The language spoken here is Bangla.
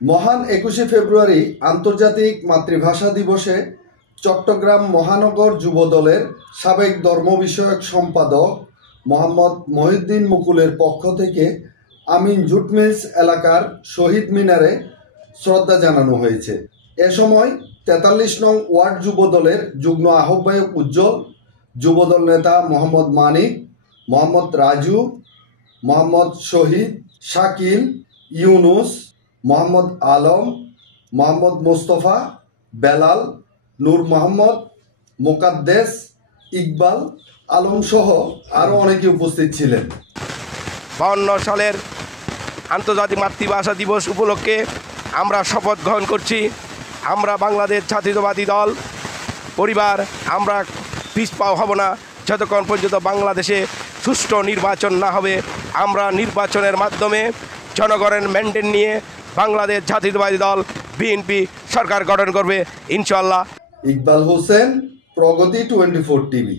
মহান 21শে ফেব্রুয়ারি আন্তর্জাতিক মাতৃভাষা দিবসে চট্টগ্রাম মহানগর যুবদলের সাবেক ধর্ম বিষয়ক সম্পাদক মোহাম্মদ মহিউদ্দিন মুকুলের পক্ষ থেকে আমিন জুট মিলস এলাকার শহীদ মিনারে শ্রদ্ধা জানানো হয়েছে। এ সময় 43 নং ওয়ার্ড যুবদলের যুগ্ম আহ্বায়ক উজ্জ্বল, যুবদল নেতা মোহাম্মদ মানিক, মোহাম্মদ রাজু, মোহাম্মদ শহীদ, শাকিল, ইউনুস, মোহাম্মদ আলম, মোহাম্মদ মোস্তফা, বেলাল, নূর মোহাম্মদ, মোকাদ্দেস, ইকবাল আলম সহ আরও অনেকে উপস্থিত ছিলেন। 52 সালের আন্তর্জাতিক মাতৃভাষা দিবস উপলক্ষে আমরা শপথ গ্রহণ করছি। আমরা বাংলাদেশ জাতীয়তাবাদী দল পরিবার আমরা পিছপা হব না যতক্ষণ পর্যন্ত বাংলাদেশে সুষ্ঠু নির্বাচন না হবে। আমরা নির্বাচনের মাধ্যমে জনগণের ম্যান্ডেট নিয়ে বাংলাদেশ জাতীয়তাবাদী দল বিএনপি সরকার গঠন করবে ইনশাআল্লাহ। ইকবাল হোসেন, প্রগতি 24 টিভি।